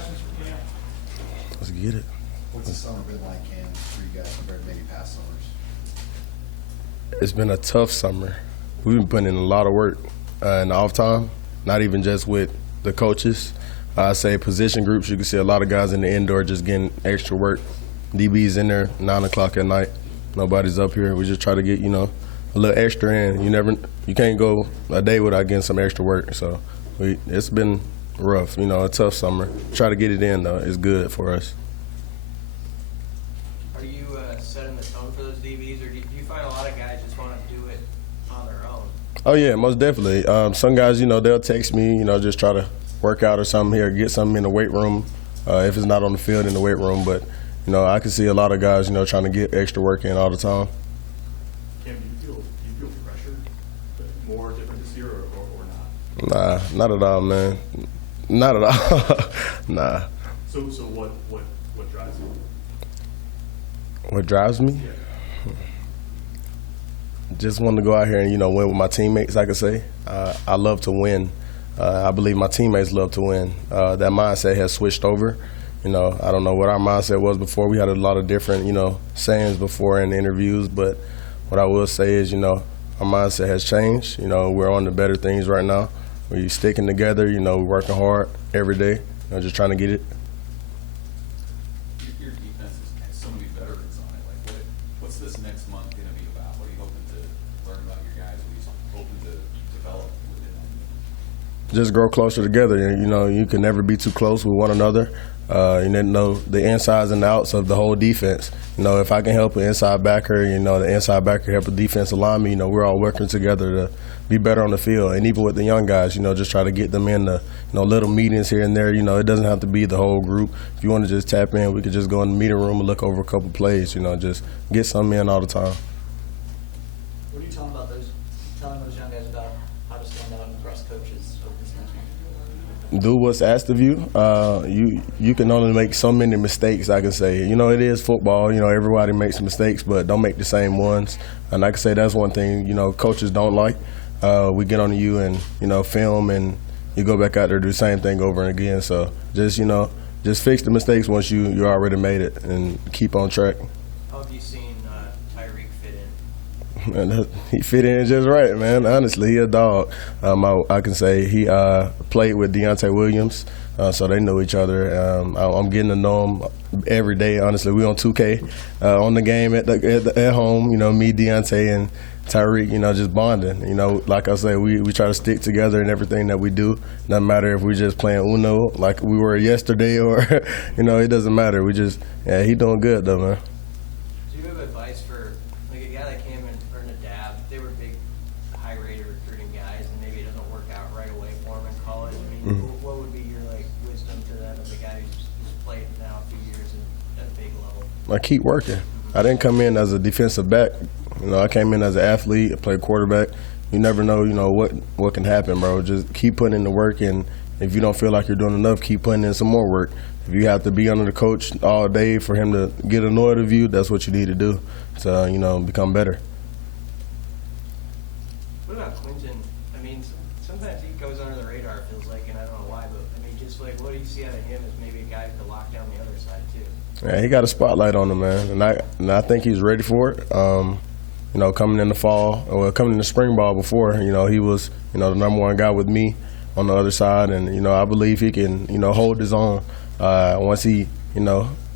questions for Cam. Let's get it. What's the summer been like, Cam, for you guys compared to maybe past summers? It's been a tough summer. We've been putting in a lot of work in the off time, not even just with the coaches. I say position groups, you can see a lot of guys in the indoor just getting extra work. DB's in there 9 o'clock at night. Nobody's up here. We just try to get, a little extra in. You can't go a day without getting some extra work. So it's been rough, a tough summer. Try to get it in, though. It's good for us. Are you setting the tone for those DBs, or do you find a lot of guys just want to do it on their own? Oh, yeah, most definitely. Some guys, they'll text me, just try to work out or something here, get something in the weight room, if it's not on the field in the weight room. But, I can see a lot of guys, trying to get extra work in all the time. Cam, do you feel pressure more different this year or not? Nah, not at all, man. Not at all. Nah. So what drives you? What drives me? Yeah. Just want to go out here and, win with my teammates, I could say. I love to win. I believe my teammates love to win. That mindset has switched over. I don't know what our mindset was before. We had a lot of different, sayings before in interviews, but what I will say is, our mindset has changed. We're on to better things right now. We're sticking together, we're working hard every day, just trying to get it. Your defense has so many veterans on it. Like, what's this next month going to be about? What are you hoping to learn about your guys? What are you hoping to develop within them? Just grow closer together. You can never be too close with one another. You know the insides and outs of the whole defense. If I can help an inside backer, the inside backer help a defensive lineman, we're all working together to be better on the field. And even with the young guys, just try to get them in the, little meetings here and there. It doesn't have to be the whole group. If you want to just tap in, we could just go in the meeting room and look over a couple plays, just get something in all the time. What are you telling those young guys about how to stand out and impress coaches over this next month? Do what's asked of you. You can only make so many mistakes, I can say. It is football. Everybody makes mistakes, but don't make the same ones. And I can say that's one thing, coaches don't like. We get on you and, film, and you go back out there and do the same thing over and again. So just fix the mistakes once you already made it and keep on track. How have you seen Tyreek fit in? And he fit in just right, man. Honestly, he a dog. I can say he played with Deontay Williams, so they know each other. I'm getting to know him every day. Honestly, we on 2K on the game at home. Me, Deontay, and Tyreek. just bonding. Like I say, we try to stick together in everything that we do. Doesn't matter if we're just playing Uno like we were yesterday, or it doesn't matter. He doing good though, man. Do you have advice for like a guy that came and earned a dab? They were big, high-rated recruiting guys, and maybe it doesn't work out right away for them in college. What would be your wisdom to them as a guy who's played now a few years at a big level? I keep working. I didn't come in as a defensive back. I came in as an athlete. I played quarterback. You never know, what can happen, bro. Just keep putting in the work, and if you don't feel like you're doing enough, keep putting in some more work. If you have to be under the coach all day for him to get annoyed of you, that's what you need to do to, become better. What about Quinton? Sometimes he goes under the radar, it feels like, and I don't know why, but just what do you see out of him as maybe a guy who could lock down the other side too? Yeah, he got a spotlight on him, man, and I think he's ready for it. Coming in the fall, or coming in the spring ball before, he was, the number one guy with me on the other side, and, I believe he can, hold his own once he,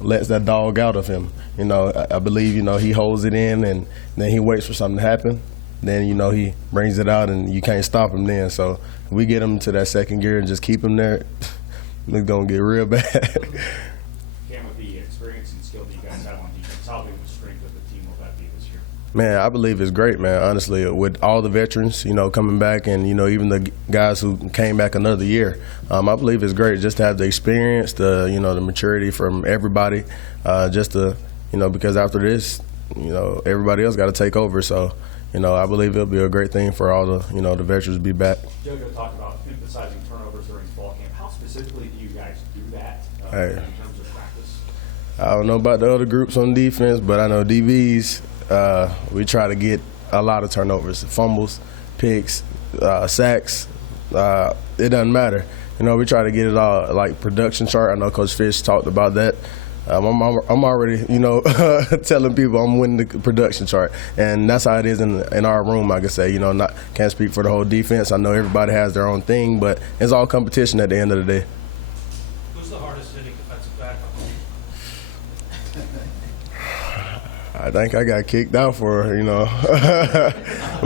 lets that dog out of him. I believe, he holds it in, and then he waits for something to happen. Then, he brings it out, and you can't stop him then. So if we get him to that second gear and just keep him there, it's going to get real bad. Cam, with the experience and skill that you guys have on defense, how big of a strength of the team will that be this year? Man, I believe it's great, man, honestly, with all the veterans, coming back, and, even the guys who came back another year. I believe it's great just to have the experience, the maturity from everybody, just to, because after this, everybody else got to take over. So, I believe it'll be a great thing for all the, the veterans to be back. Joe talked about emphasizing turnovers during fall camp. How specifically do you guys do that in terms of practice? I don't know about the other groups on defense, but I know DBs, we try to get a lot of turnovers, fumbles, picks, sacks. It doesn't matter. you know, we try to get it all like production chart. I know Coach Fish talked about that. I'm already, you know, telling people I'm winning the production chart, and that's how it is in our room. I can say, you know, can't speak for the whole defense. I know everybody has their own thing, but it's all competition at the end of the day. Who's the hardest hitting defensive back on the I think I got kicked out for, you know.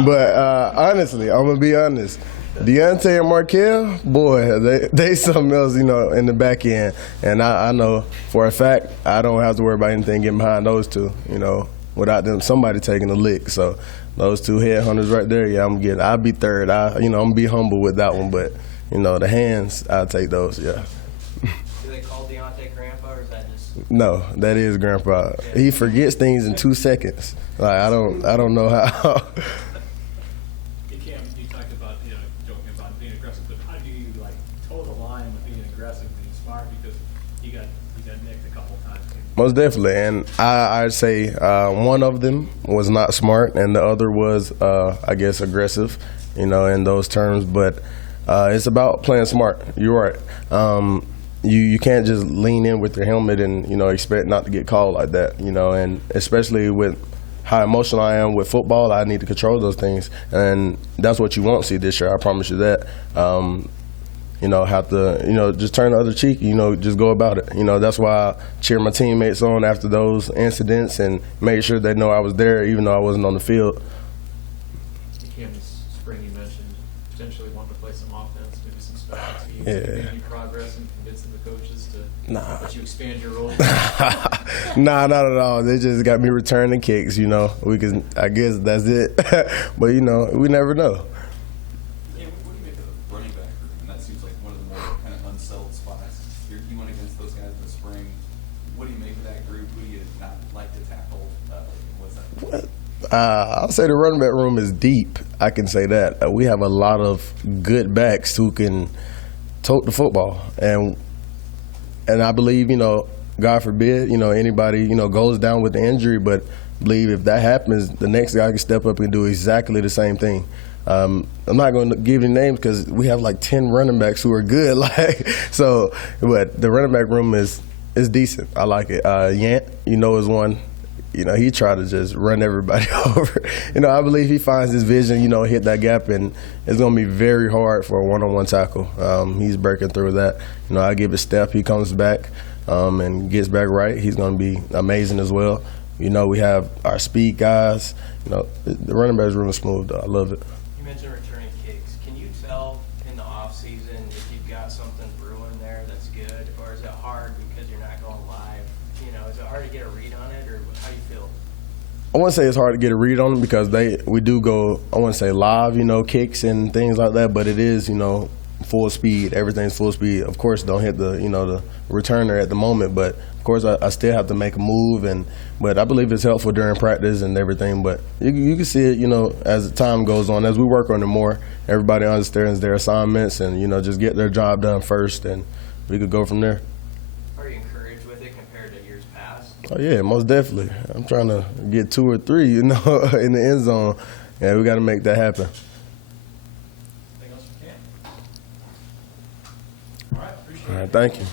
But honestly, I'm gonna be honest. Deontay and Markel, boy, they something else, you know, in the back end. And I know for a fact I don't have to worry about anything getting behind those two, you know, without them somebody taking a lick. So those two headhunters right there, yeah, I'll be third. I'm gonna be humble with that one, but you know, the hands, I'll take those, yeah. Do they call Deontay Grandpa, or is that just? No, that is Grandpa. He forgets things in 2 seconds. Like I don't know how. Cam, you talked about, you know, joking about being aggressive, but how do you like toe the line with being aggressive and being smart, because you got nicked a couple of times? Most definitely, and I'd say one of them was not smart, and the other was, I guess, aggressive, you know, in those terms. But it's about playing smart. You're right. You can't just lean in with your helmet and, you know, expect not to get called like that, you know, and especially with how emotional I am with football, I need to control those things, and that's what you won't see this year. I promise you that. You know, have to, you know, just turn the other cheek. You know, just go about it. You know, that's why I cheer my teammates on after those incidents and make sure they know I was there, even though I wasn't on the field. Cam, this spring you mentioned potentially wanting to play some offense, maybe some special teams. Yeah. Any progress in convincing the coaches to Nah. let you expand your role? Nah, not at all. They just got me returning kicks, you know. I guess that's it. But, you know, we never know. Yeah, what do you make of the running back group? And that seems like one of the more kind of unsettled spots. You went against those guys in the spring. What do you make of that group? Who do you not like to tackle? What's that? I'll say the running back room is deep. I can say that. We have a lot of good backs who can tote the football. And I believe, you know, God forbid, you know, anybody, you know, goes down with the injury, but I believe if that happens, the next guy can step up and do exactly the same thing. I'm not going to give any names because we have like 10 running backs who are good. So, but the running back room is decent. I like it. Yant, you know, is one. You know, he tried to just run everybody over. You know, I believe he finds his vision, you know, hit that gap, and it's going to be very hard for a one-on-one tackle. He's breaking through that. You know, I give a step, he comes back and gets back right. He's going to be amazing as well. You know, we have our speed guys. You know, the running backs room is smooth, though. I love it. You mentioned returning kicks. Can you tell in the off season if you've got something brewing there that's good, or is it hard because you're not going live? You know, is it hard to get a read on it, or how do you feel? I wouldn't say it's hard to get a read on them because we do go, I wouldn't say live, you know, kicks and things like that, but it is, you know, full speed. Everything's full speed. Of course, don't hit the, you know, the returner at the moment, but of course I still have to make a move, but I believe it's helpful during practice and everything. But you can see it, you know, as the time goes on, as we work on it more, everybody understands their assignments and, you know, just get their job done first, and we could go from there. Are you encouraged with it compared to years past? Oh yeah, most definitely. I'm trying to get 2 or 3, you know, in the end zone. Yeah, we got to make that happen. Anything else you can? All right, appreciate it. All right, thank you.